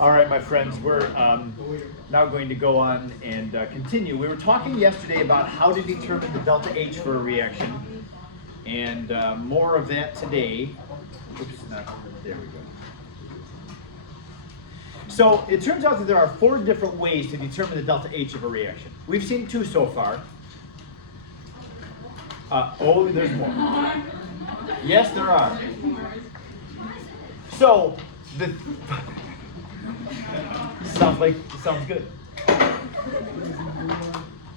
All right, my friends, we're now going to go on and continue. We were talking yesterday about how to determine the delta H for a reaction, and more of that today. Oops, there we go. So it turns out that there are 4 different ways to determine the delta H of a reaction. We've seen 2 so far. Oh, there's more. Yes, there are. So the sounds good.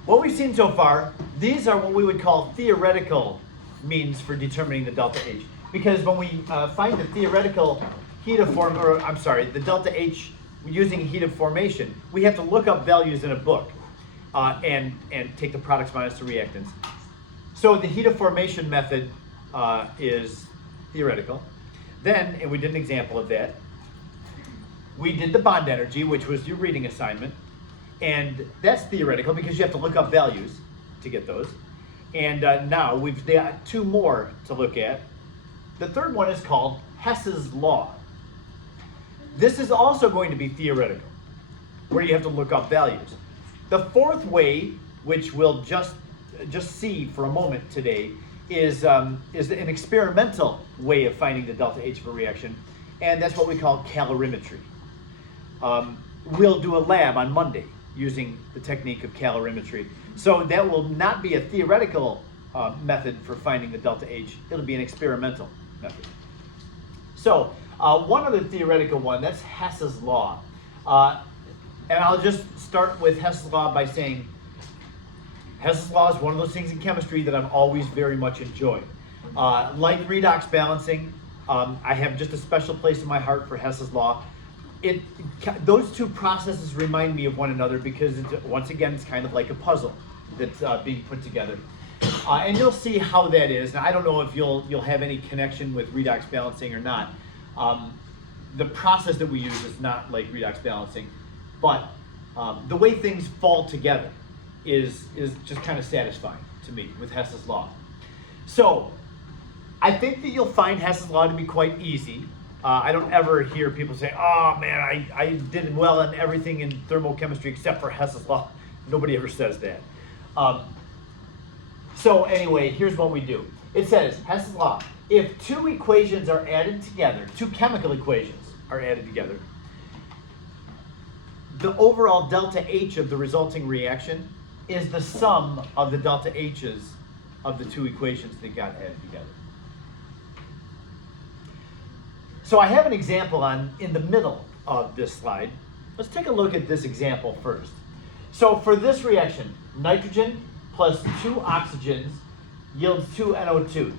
What we've seen so far, these are what we would call theoretical means for determining the delta H. Because when we find the theoretical heat of the delta H using heat of formation, we have to look up values in a book and take the products minus the reactants. So the heat of formation method is theoretical. Then, and we did an example of that, we did the bond energy, which was your reading assignment. And that's theoretical because you have to look up values to get those. And now we've got 2 more to look at. The third one is called Hess's Law. This is also going to be theoretical, where you have to look up values. The fourth way, which we'll just see for a moment today, is an experimental way of finding the delta H of a reaction, and that's what we call calorimetry. We'll do a lab on Monday using the technique of calorimetry. So that will not be a theoretical method for finding the delta H, it'll be an experimental method. So one other theoretical one, that's Hess's Law. And I'll just start with Hess's Law by saying Hess's Law is one of those things in chemistry that I've always very much enjoyed. Like redox balancing, I have just a special place in my heart for Hess's Law. Those 2 processes remind me of one another because, once again, it's kind of like a puzzle that's being put together. And you'll see how that is. Now, I don't know if you'll have any connection with redox balancing or not. The process that we use is not like redox balancing, but the way things fall together is just kind of satisfying to me with Hess's Law. So I think that you'll find Hess's Law to be quite easy. I don't ever hear people say, oh man, I did well in everything in thermochemistry except for Hess's Law. Nobody ever says that. So anyway, here's what we do. It says, Hess's Law, if 2 equations are added together, 2 chemical equations are added together, the overall delta H of the resulting reaction is the sum of the delta H's of the 2 equations that got added together. So I have an example in the middle of this slide. Let's take a look at this example first. So for this reaction, nitrogen plus 2 oxygens yields 2 NO2s.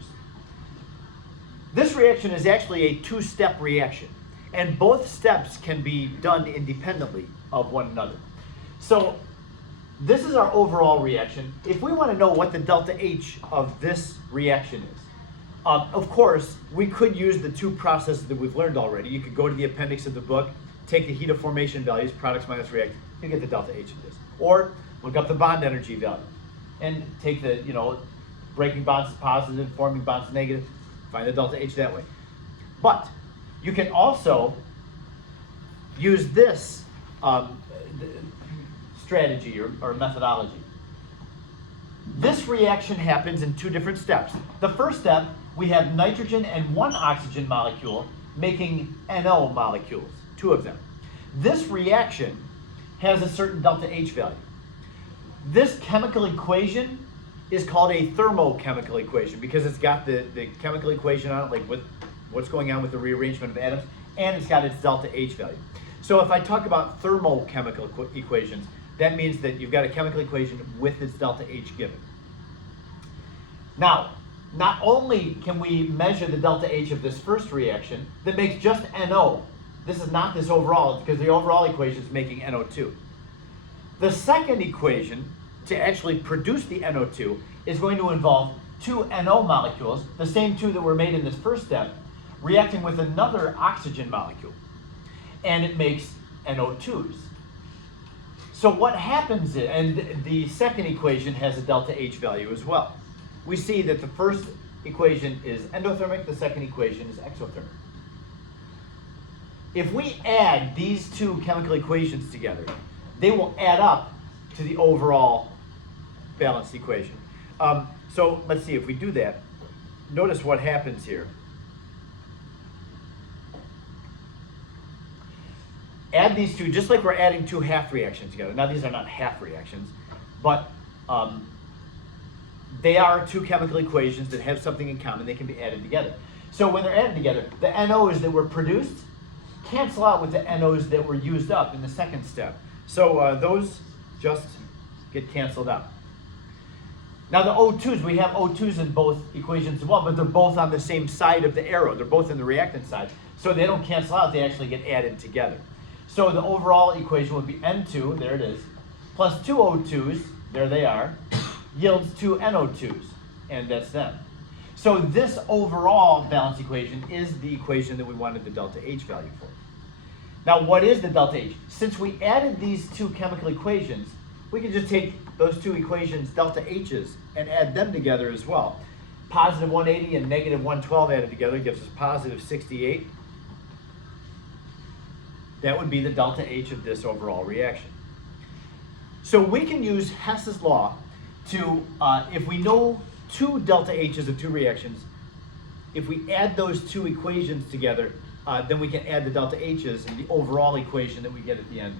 This reaction is actually a 2-step reaction, and both steps can be done independently of one another. So this is our overall reaction. If we want to know what the delta H of this reaction is, of course, we could use the 2 processes that we've learned already. You could go to the appendix of the book, take the heat of formation values, products minus reactants, you get the delta H of this. Or look up the bond energy value and take the, breaking bonds is positive, forming bonds is negative, find the delta H that way. But you can also use this strategy or methodology. This reaction happens in 2 different steps. The first step, we have nitrogen and 1 oxygen molecule making NO molecules, 2 of them. This reaction has a certain delta H value. This chemical equation is called a thermochemical equation because it's got the chemical equation on it, like what's going on with the rearrangement of atoms, and it's got its delta H value. So if I talk about thermochemical equations, that means that you've got a chemical equation with its delta H given. Now, not only can we measure the delta H of this first reaction that makes just NO. This is not this overall, because the overall equation is making NO2. The second equation to actually produce the NO2 is going to involve 2 NO molecules, the same 2 that were made in this first step, reacting with another oxygen molecule. And it makes NO2s. So what happens is, and the second equation has a delta H value as well. We see that the first equation is endothermic, the second equation is exothermic. if we add these two chemical equations together, they will add up to the overall balanced equation. So let's see, if we do that, notice what happens here. Add these two, just like we're adding two half reactions together. Now these are not half reactions, but they are two chemical equations that have something in common. They can be added together. So when they're added together, the NOs that were produced cancel out with the NOs that were used up in the second step. So those just get canceled out. Now the O2s, we have O2s in both equations as well, but they're both on the same side of the arrow. They're both in the reactant side. So they don't cancel out, they actually get added together. So the overall equation would be N2, there it is, plus two O2s, there they are, yields two NO2s, and that's them. So this overall balance equation is the equation that we wanted the delta H value for. Now what is the delta H? Since we added these two chemical equations, we can just take those two equations, delta H's, and add them together as well. Positive 180 and negative 112 added together gives us positive 68. That would be the delta H of this overall reaction. So we can use Hess's law to, if we know two delta H's of two reactions, if we add those two equations together, then we can add the delta H's, and the overall equation that we get at the end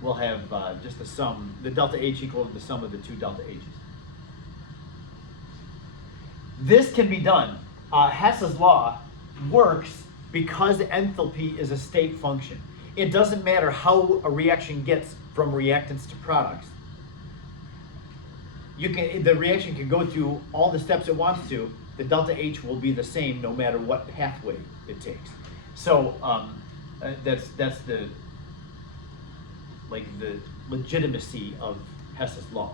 will have just the sum, the delta H equal to the sum of the two delta H's. This can be done. Hess's law works because enthalpy is a state function. It doesn't matter how a reaction gets from reactants to products. The reaction can go through all the steps it wants to. The delta H will be the same no matter what pathway it takes. So that's the legitimacy of Hess's law.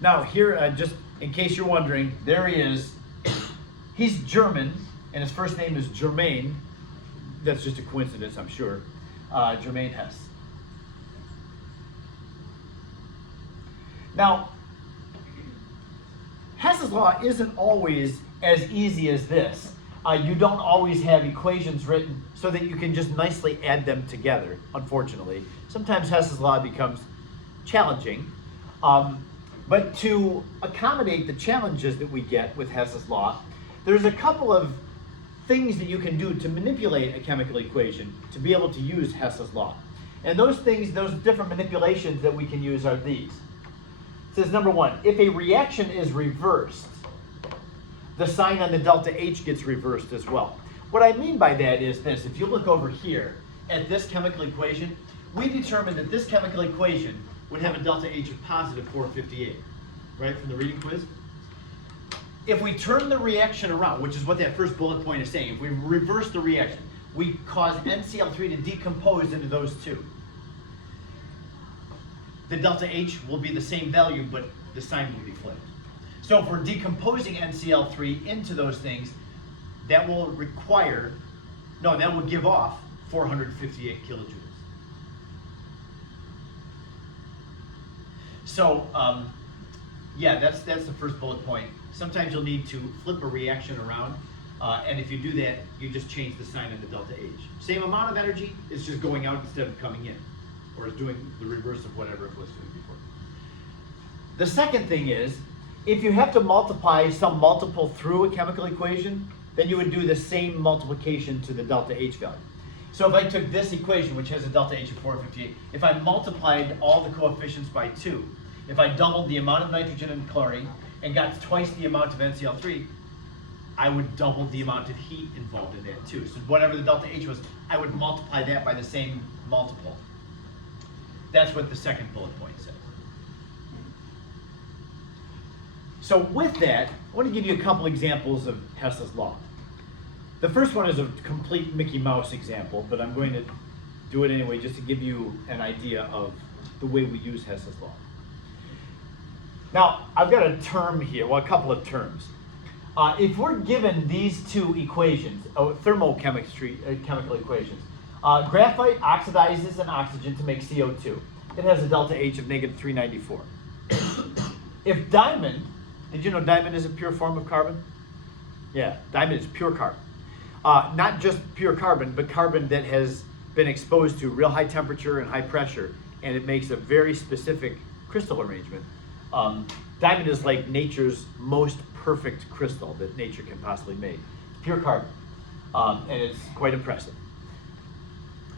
Now here, just in case you're wondering, there he is. He's German, and his first name is Germain. That's just a coincidence, I'm sure. Germain Hess. Now, Hess's law isn't always as easy as this. You don't always have equations written so that you can just nicely add them together, unfortunately. Sometimes Hess's law becomes challenging. But to accommodate the challenges that we get with Hess's law, there's a couple of things that you can do to manipulate a chemical equation to be able to use Hess's law. And those things, those different manipulations that we can use are these. It says, number one, if a reaction is reversed, the sign on the delta H gets reversed as well. What I mean by that is this. If you look over here at this chemical equation, we determined that this chemical equation would have a delta H of positive 458, right, from the reading quiz. If we turn the reaction around, which is what that first bullet point is saying, if we reverse the reaction, we cause NCl3 to decompose into those two. The delta H will be the same value, but the sign will be flipped. So if we're decomposing NCl3 into those things, that will give off 458 kilojoules. So, yeah, that's the first bullet point. Sometimes you'll need to flip a reaction around, and if you do that, you just change the sign of the delta H. Same amount of energy, it's just going out instead of coming in, or it's doing the reverse of whatever it was doing before. The second thing is, if you have to multiply some multiple through a chemical equation, then you would do the same multiplication to the delta H value. So if I took this equation, which has a delta H of 458, if I multiplied all the coefficients by 2, if I doubled the amount of nitrogen and chlorine and got twice the amount of NCl3, I would double the amount of heat involved in that too. So whatever the delta H was, I would multiply that by the same multiple. That's what the second bullet point says. So with that, I want to give you a couple examples of Hess's law. The first one is a complete Mickey Mouse example, but I'm going to do it anyway just to give you an idea of the way we use Hess's law. Now, I've got a term here, well, a couple of terms. If we're given these two equations, thermochemistry chemical equations, graphite oxidizes an oxygen to make CO2. It has a delta H of negative 394. If diamond, did you know diamond is a pure form of carbon? Yeah, diamond is pure carbon. Not just pure carbon, but carbon that has been exposed to real high temperature and high pressure, and it makes a very specific crystal arrangement. Diamond is like nature's most perfect crystal that nature can possibly make. Pure carbon, and it's quite impressive.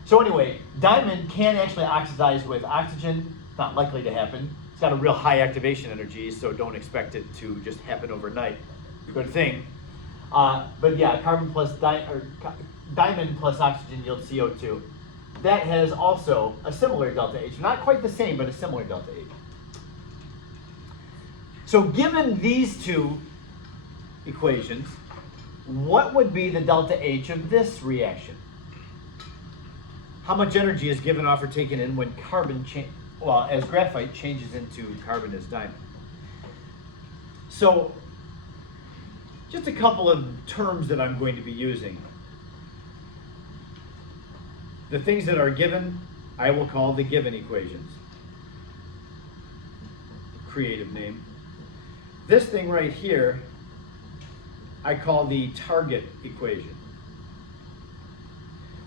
So anyway, diamond can actually oxidize with oxygen. It's not likely to happen. It's got a real high activation energy, so don't expect it to just happen overnight. Good thing. But yeah, carbon plus diamond plus oxygen yields CO2. That has also a similar delta H. Not quite the same, but a similar delta H. So given these two equations, what would be the delta H of this reaction? How much energy is given off or taken in when as graphite changes into carbon as diamond? So just a couple of terms that I'm going to be using. The things that are given, I will call the given equations. Creative name. This thing right here, I call the target equation.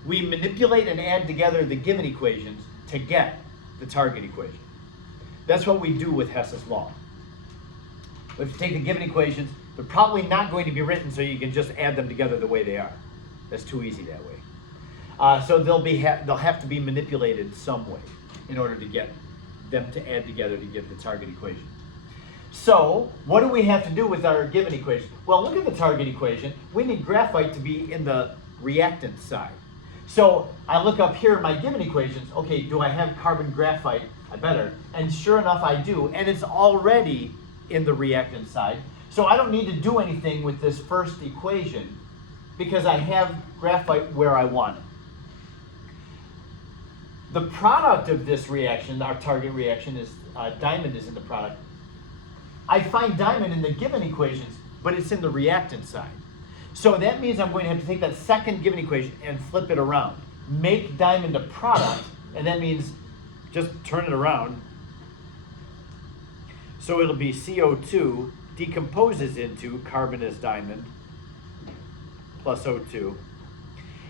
We manipulate and add together the given equations to get the target equation. That's what we do with Hess's law. If you take the given equations, they're probably not going to be written so you can just add them together the way they are. That's too easy that way. So they'll have to be manipulated some way in order to get them to add together to give the target equation. So what do we have to do with our given equation? Well, look at the target equation. We need graphite to be in the reactant side. So I look up here in my given equations. Okay, do I have carbon graphite? I better. And sure enough, I do. And it's already in the reactant side. So I don't need to do anything with this first equation because I have graphite where I want it. The product of this reaction, our target reaction, is diamond is in the product. I find diamond in the given equations, but it's in the reactant side. So that means I'm going to have to take that second given equation and flip it around. Make diamond a product, and that means just turn it around. So it'll be CO2 decomposes into carbon as diamond plus O2.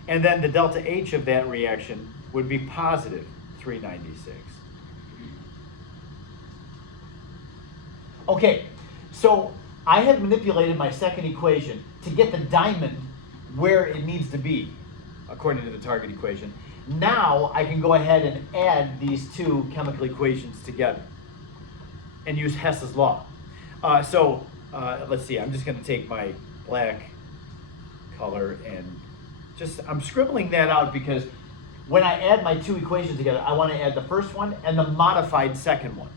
And then the delta H of that reaction would be positive 396. Okay, so I have manipulated my second equation to get the diamond where it needs to be, according to the target equation. Now I can go ahead and add these two chemical equations together and use Hess's law. Let's see, I'm just going to take my black color and I'm scribbling that out because when I add my two equations together, I want to add the first one and the modified second one,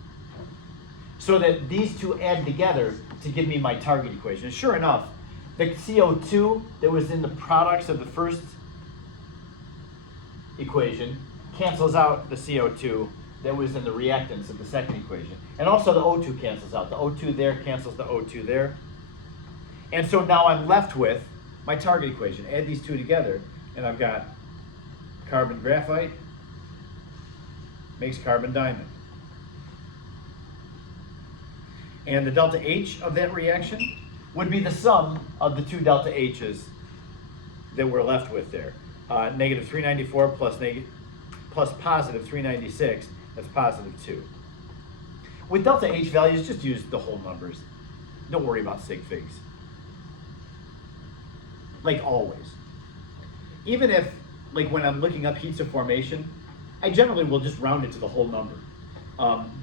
so that these two add together to give me my target equation. And sure enough, the CO2 that was in the products of the first equation cancels out the CO2 that was in the reactants of the second equation. And also the O2 cancels out. The O2 there cancels the O2 there. And so now I'm left with my target equation. Add these two together, and I've got carbon graphite makes carbon diamond. And the delta H of that reaction would be the sum of the two delta H's that we're left with there. Negative 394 plus positive 396, that's positive 2. With delta H values, just use the whole numbers. Don't worry about sig figs. Like always. Even if, like when I'm looking up heats of formation, I generally will just round it to the whole number,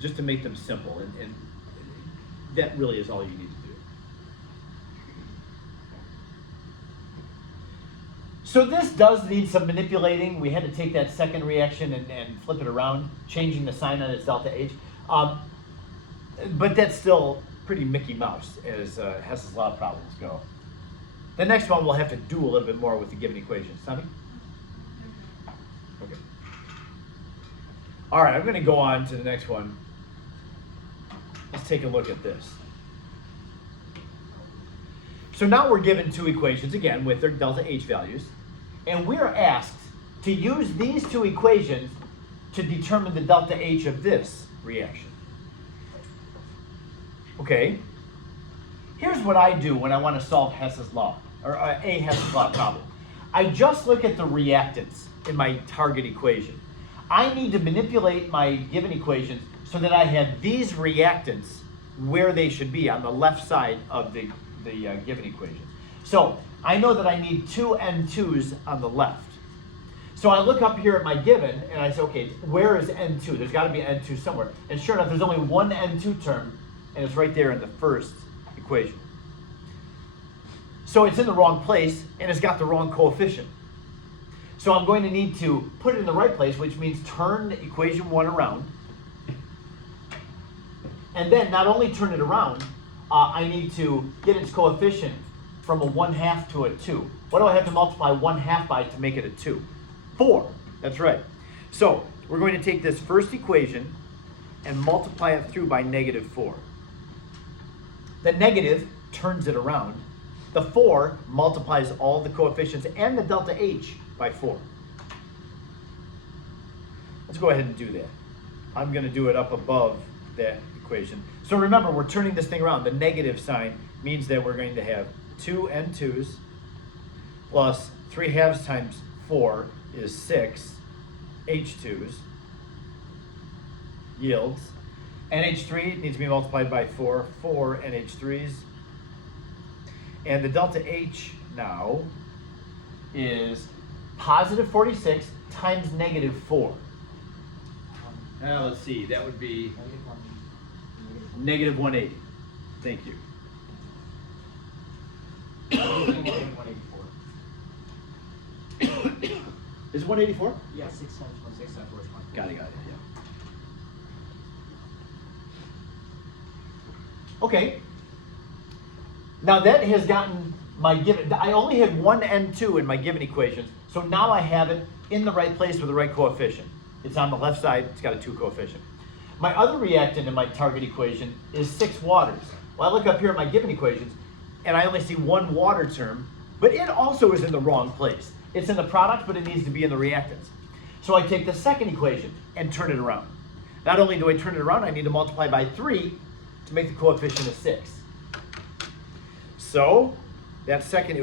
just to make them simple. And that really is all you need to do. So this does need some manipulating. We had to take that second reaction and flip it around, changing the sign on its delta H. But that's still pretty Mickey Mouse as Hess's law problems go. The next one we'll have to do a little bit more with the given equations. Tommy? Okay. All right, I'm going to go on to the next one. Let's take a look at this. So now we're given two equations, again, with their delta H values. And we are asked to use these two equations to determine the delta H of this reaction. Okay? Here's what I do when I want to solve Hess's law, or a Hess's law problem. I just look at the reactants in my target equation. I need to manipulate my given equations so that I have these reactants where they should be on the left side of the given equation. So I know that I need two N2s on the left. So I look up here at my given and I say, okay, where is N2? There's got to be N2 somewhere. And sure enough, there's only one N2 term, and it's right there in the first equation. So it's in the wrong place, and it's got the wrong coefficient. So I'm going to need to put it in the right place, which means turn equation 1 around. And then not only turn it around, I need to get its coefficient from a 1/2 to a 2. What do I have to multiply 1/2 by to make it a 2? 4. That's right. So we're going to take this first equation and multiply it through by -4. The negative turns it around. The 4 multiplies all the coefficients and the delta H by 4. Let's go ahead and do that. I'm going to do it up above that equation. So remember, we're turning this thing around. The negative sign means that we're going to have 2 N2s plus 3/2 times 4 is 6 H2s yields. NH3 needs to be multiplied by 4 NH3s. And the delta H now is positive 46 times -4. Now let's see, that would be negative 180. Thank you. Is it 184? Yeah, 6 times 1, 6 times 4 is 1. Got it, yeah. Okay. Now that has gotten my given, I only had one N2 in my given equations, so now I have it in the right place with the right coefficient. It's on the left side, it's got a 2 coefficient. My other reactant in my target equation is 6 waters. Well, I look up here at my given equations, and I only see one water term, but it also is in the wrong place. It's in the product, but it needs to be in the reactants. So I take the second equation and turn it around. Not only do I turn it around, I need to multiply by 3 to make the coefficient a 6. So that second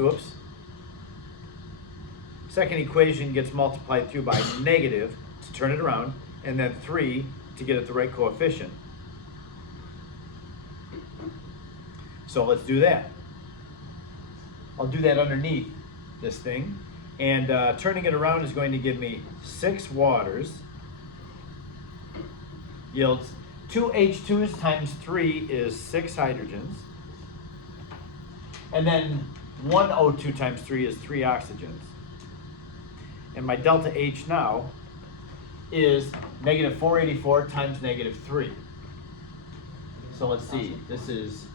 equation gets multiplied through by negative to turn it around, and then 3 to get it the right coefficient. So let's do that. I'll do that underneath this thing. And turning it around is going to give me 6 waters yields 2 H2s times 3 is 6 hydrogens. And then 1 O2 times 3 is 3 oxygens. And my delta H now is negative 484 times negative 3. So let's see, this is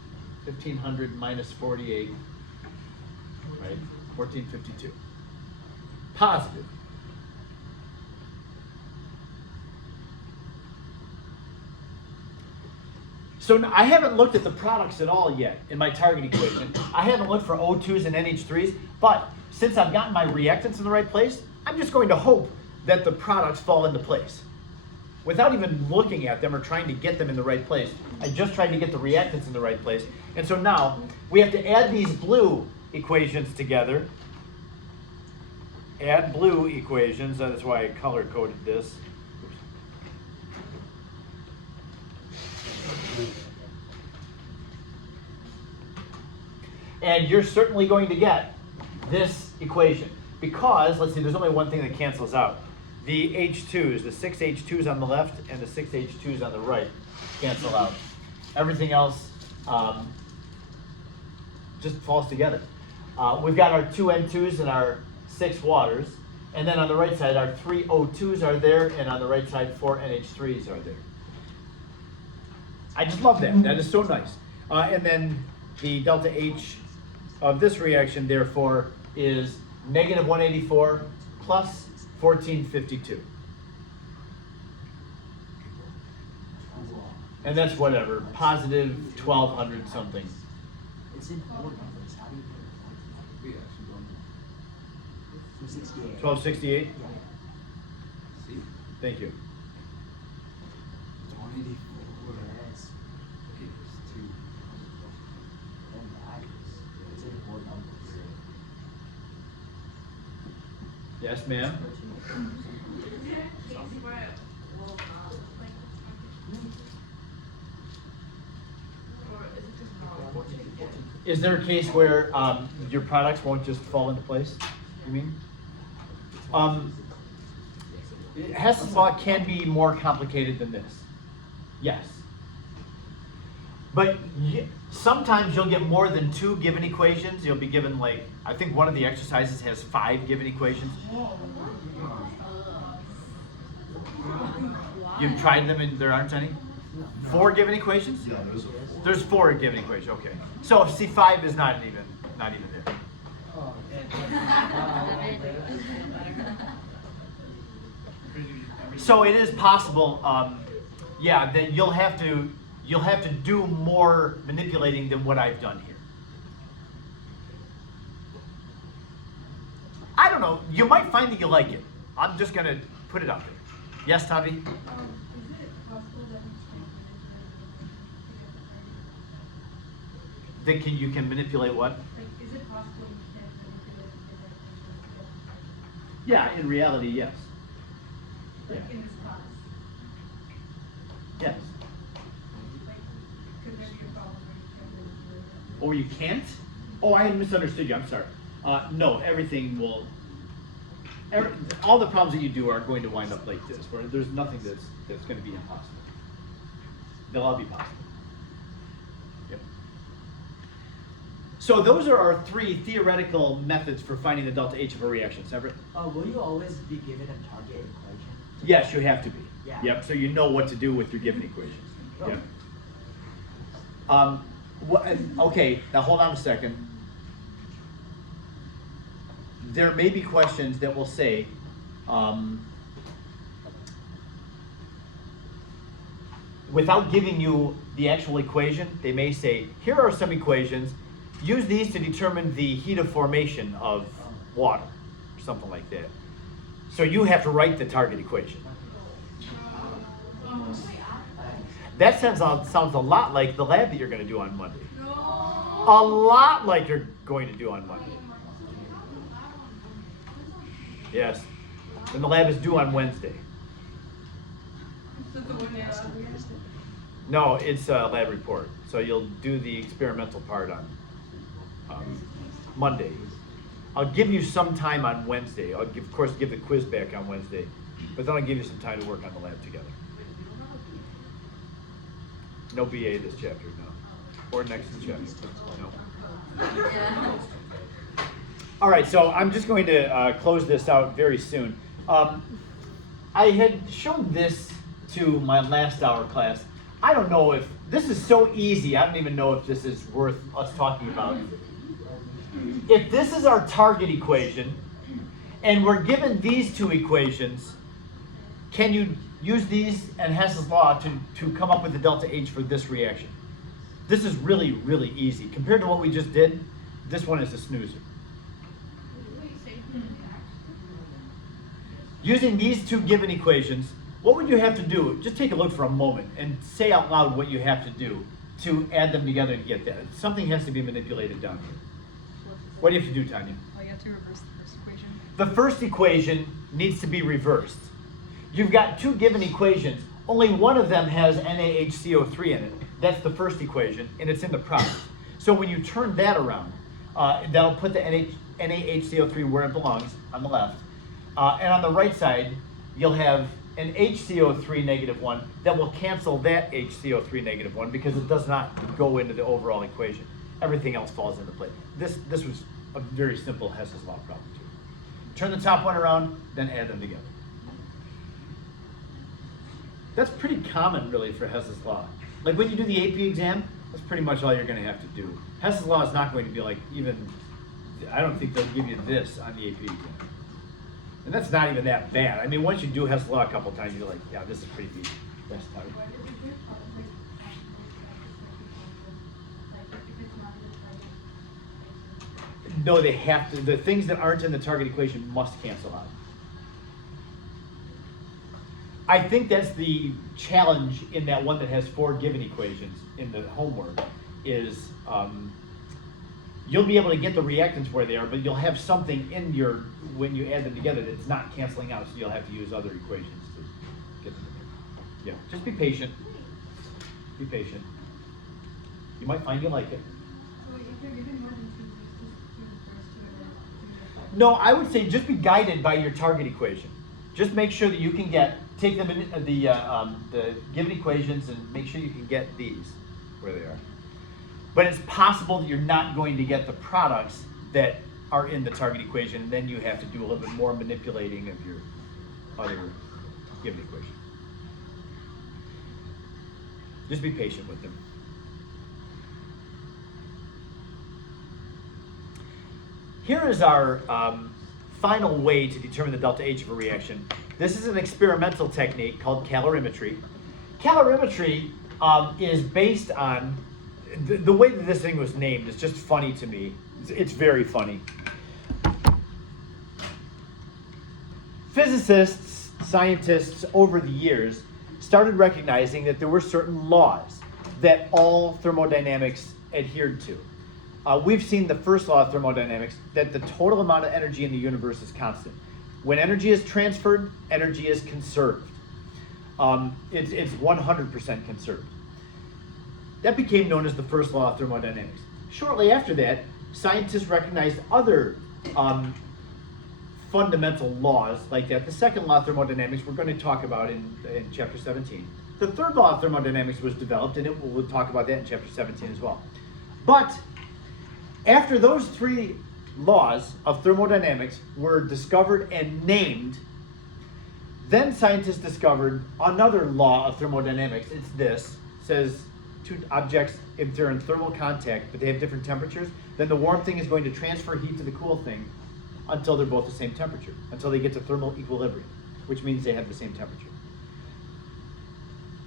1500 minus 48, right? 1452. Positive. So I haven't looked at the products at all yet in my target equation. I haven't looked for O2s and NH3s, but since I've gotten my reactants in the right place, I'm just going to hope that the products fall into place. Without even looking at them or trying to get them in the right place, I just tried to get the reactants in the right place. And so now we have to add these blue equations together. Add blue equations, that's why I color coded this. And you're certainly going to get this equation because, let's see, there's only one thing that cancels out. The H2s, the 6 H2s on the left and the 6 H2s on the right cancel out. Everything else just falls together. We've got our 2 N2s and our 6 waters, and then on the right side our 3 O2s are there, and on the right side 4 NH3s are there. I just love that. That is so nice. And then the delta H of this reaction, therefore, is negative 184 plus 1452. And that's whatever, positive 1200 something. It's in four numbers. How do you do it? 1268? Thank you. Yes. And that is, it's in four numbers. Yes, ma'am. Is there a case where your products won't just fall into place? You mean? Hess's law can be more complicated than this. Yes. But sometimes you'll get more than 2 given equations. You'll be given, like, I think one of the exercises has 5 given equations. You've tried them and there aren't any? 4 given equations? Yeah, There's 4 given equations, okay. So see, 5 is not even there. So it is possible, yeah, that you'll have to do more manipulating than what I've done here. I don't know. You might find that you like it. I'm just gonna put it out there. Yes, Tavi? Is it possible that we can You can manipulate what? like, is it possible we can manipulate the Yeah, in reality, yes. like in this class? Yes. Like, could there be a problem where you can't manipulate it? Or you can't? Oh, I misunderstood you. I'm sorry. No, everything will. All the problems that you do are going to wind up like this, where there's nothing that's going to be impossible. They'll all be possible. Yep. So those are our 3 theoretical methods for finding the delta H of a reaction. Everett? Will you always be given a target equation? Yes, you have to be. Yeah. Yep. So you know what to do with your given equations. Sure. Yep. Okay. Now hold on a second. There may be questions that will say, without giving you the actual equation, they may say, here are some equations. Use these to determine the heat of formation of water, or something like that. So you have to write the target equation. That sounds a lot like the lab that you're going to do on Monday. A lot like you're going to do on Monday. Yes. And the lab is due on Wednesday. No, it's a lab report. So you'll do the experimental part on Monday. I'll give you some time on Wednesday. Of course, give the quiz back on Wednesday. But then I'll give you some time to work on the lab together. No BA this chapter, no. Or next chapter, no. All right, so I'm just going to close this out very soon. I had shown this to my last hour class. I don't know if, this is so easy, I don't even know if this is worth us talking about. If this is our target equation, and we're given these 2 equations, can you use these and Hess's law to come up with the delta H for this reaction? This is really, really easy. Compared to what we just did, this one is a snoozer. Using these 2 given equations, what would you have to do? Just take a look for a moment and say out loud what you have to do to add them together and get that. Something has to be manipulated down here. What do you have to do, Tanya? Well, you have to reverse the first equation. The first equation needs to be reversed. You've got 2 given equations. Only one of them has NaHCO3 in it. That's the first equation, and it's in the product. So when you turn that around, that'll put the NaHCO3 where it belongs, on the left. And on the right side, you'll have an HCO3 -1 that will cancel that HCO3 -1 because it does not go into the overall equation. Everything else falls into place. This was a very simple Hess's law problem too. Turn the top one around, then add them together. That's pretty common really for Hess's law. Like when you do the AP exam, that's pretty much all you're going to have to do. Hess's law is not going to be like even, I don't think they'll give you this on the AP exam. And that's not even that bad. I mean, once you do Hess's law a couple times, you're like, yeah, this is pretty easy. That's time. No, they have to. The things that aren't in the target equation must cancel out. I think that's the challenge in that one that has 4 given equations in the homework is you'll be able to get the reactants where they are, but you'll have something in your, when you add them together, that's not canceling out, so you'll have to use other equations to get them in there. Yeah, just be patient. Be patient. You might find you like it. So if you're given more than 2 weeks to do the first two and then do the No, I would say just be guided by your target equation. Just make sure that you can take them in the given equations and make sure you can get these where they are. But it's possible that you're not going to get the products that are in the target equation, and then you have to do a little bit more manipulating of your other given equation. Just be patient with them. Here is our final way to determine the delta H of a reaction. This is an experimental technique called calorimetry. Calorimetry is based on, the way that this thing was named is just funny to me. It's very funny. Physicists, scientists over the years started recognizing that there were certain laws that all thermodynamics adhered to. We've seen the first law of thermodynamics, that the total amount of energy in the universe is constant. When energy is transferred, energy is conserved. It's 100% conserved. That became known as the first law of thermodynamics. Shortly after that, scientists recognized other fundamental laws like that. The second law of thermodynamics we're going to talk about in chapter 17. The third law of thermodynamics was developed, and we'll talk about that in chapter 17 as well. But after those three laws of thermodynamics were discovered and named, then scientists discovered another law of thermodynamics. It's this. It says two objects, if they're in thermal contact, but they have different temperatures, then the warm thing is going to transfer heat to the cool thing until they're both the same temperature, until they get to thermal equilibrium, which means they have the same temperature.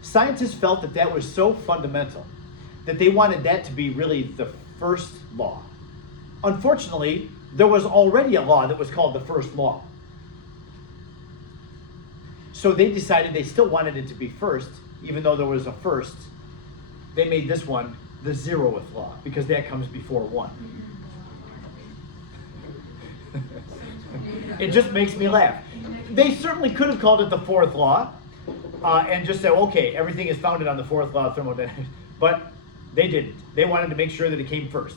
Scientists felt that that was so fundamental that they wanted that to be really the first law. Unfortunately, there was already a law that was called the first law. So they decided they still wanted it to be first, even though there was a first. They made this one the 0th law, because that comes before 1. It just makes me laugh. They certainly could have called it the 4th law, and just said, okay, everything is founded on the 4th law of thermodynamics. But they didn't. They wanted to make sure that it came first.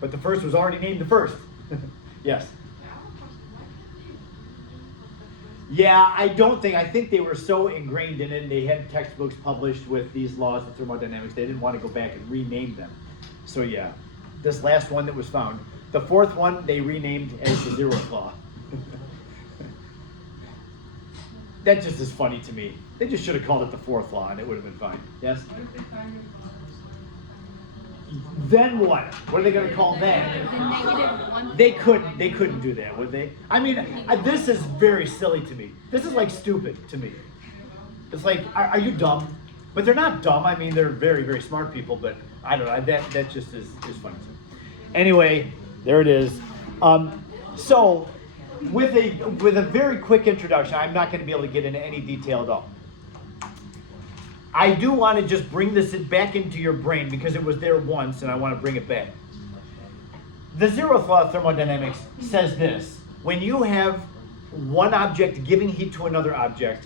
But the first was already named the first. Yes. Yeah, I think they were so ingrained in it, and they had textbooks published with these laws of thermodynamics, they didn't want to go back and rename them. So yeah, this last one that was found, the 4th one, they renamed as the 0th law. That just is funny to me. They just should have called it the 4th law, and it would have been fine. Yes? What if they find your father's Then what? What are they going to call that? The -1. They couldn't do that, would they? I mean, this is very silly to me. This is like stupid to me. It's like, are you dumb? But they're not dumb. I mean, they're very, very smart people, but I don't know. That just is funny to me. Anyway, there it is. So, with a very quick introduction, I'm not going to be able to get into any detail at all. I do want to just bring this back into your brain because it was there once, and I want to bring it back. The 0th law of thermodynamics says this: when you have one object giving heat to another object,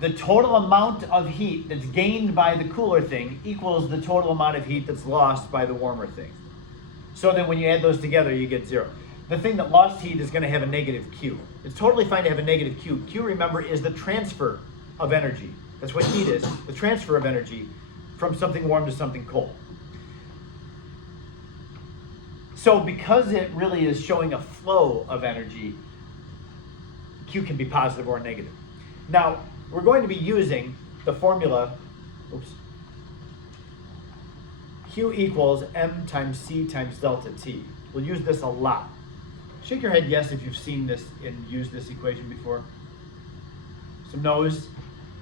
the total amount of heat that's gained by the cooler thing equals the total amount of heat that's lost by the warmer thing. So then when you add those together, you get 0. The thing that lost heat is going to have a negative Q. It's totally fine to have a negative Q. Q, remember, is the transfer of energy. That's what heat is, the transfer of energy from something warm to something cold. So because it really is showing a flow of energy, Q can be positive or negative. Now, we're going to be using the formula, Q equals M times C times delta T. We'll use this a lot. Shake your head yes if you've seen this and used this equation before. Some no's,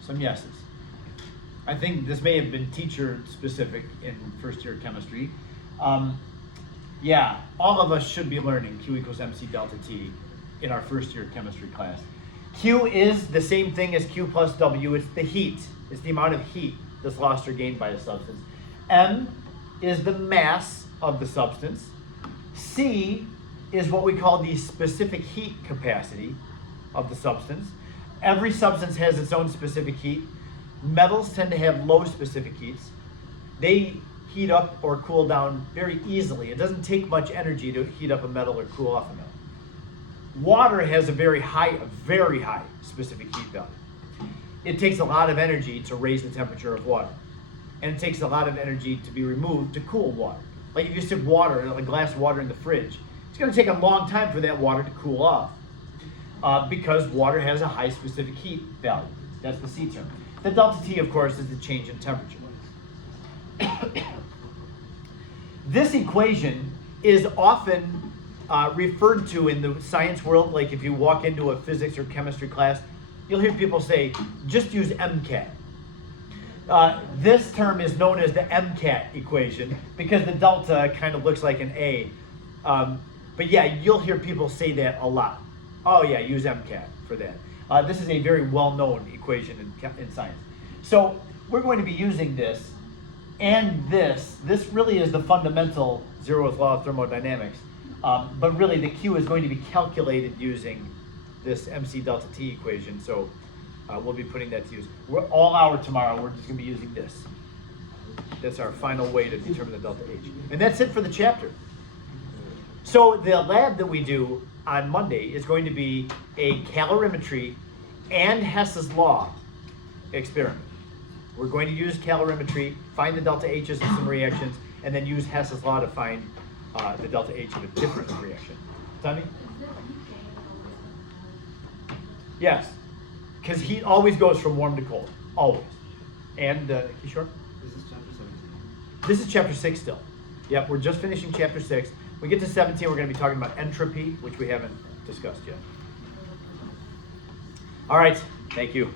some yeses. I think this may have been teacher specific in first year chemistry. Yeah, all of us should be learning Q equals MC delta T in our first year chemistry class. Q is the same thing as Q plus W. It's the heat. It's the amount of heat that's lost or gained by a substance. M is the mass of the substance. C is what we call the specific heat capacity of the substance. Every substance has its own specific heat. Metals tend to have low specific heats. They heat up or cool down very easily. It doesn't take much energy to heat up a metal or cool off a metal. Water has a very high specific heat value. It takes a lot of energy to raise the temperature of water. And it takes a lot of energy to be removed to cool water. Like if you stick water, a glass of water in the fridge, it's going to take a long time for that water to cool off because water has a high specific heat value. That's the C term. The delta T, of course, is the change in temperature. This equation is often referred to in the science world, like if you walk into a physics or chemistry class, you'll hear people say, just use MCAT. This term is known as the MCAT equation because the delta kind of looks like an A. But yeah, you'll hear people say that a lot. Oh yeah, use MCAT for that. This is a very well-known equation in science. So we're going to be using this and this. This really is the fundamental zeroth law of thermodynamics. But really the Q is going to be calculated using this MC delta T equation. So we'll be putting that to use. All hour tomorrow, we're just going to be using this. That's our final way to determine the delta H. And that's it for the chapter. So the lab that we do on Monday is going to be a calorimetry and Hess's law experiment. We're going to use calorimetry, find the delta H's of some reactions, and then use Hess's law to find the delta H of a different reaction. Tommy? Yes, because heat always goes from warm to cold, always. And, Kishore? This is chapter 17. This is chapter 6 still. Yep, we're just finishing chapter 6. We get to 17, we're going to be talking about entropy, which we haven't discussed yet. All right, thank you.